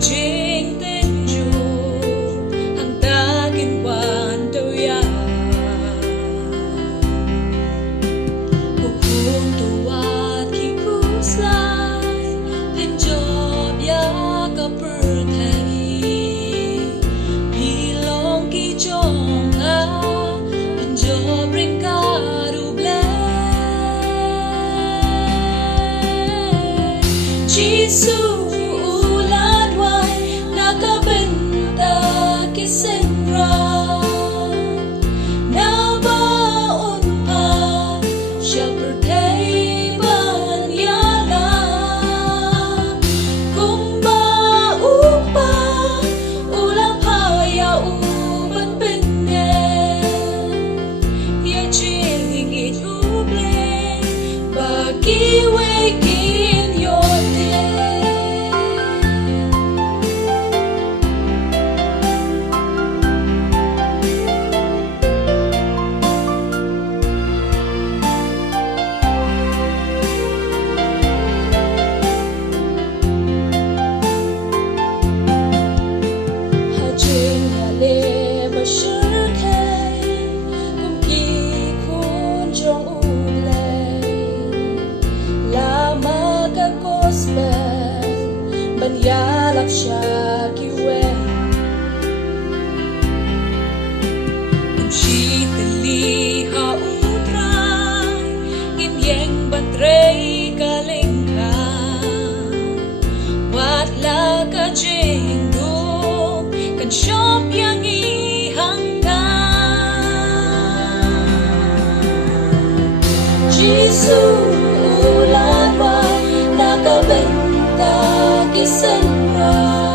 jing tên dù hàng ta kinh quan đâu ya cuộc hôn tu wat khi cú sai tên job ya ka per thai pi long ki chong a tên job ring ka du ble Jesus ya lap sha ki we chi li ha utra in yeng batrei ka lengka wat la ka jing do kan shop yang i hanga Jesus la wa na ka ben ta ki sen ra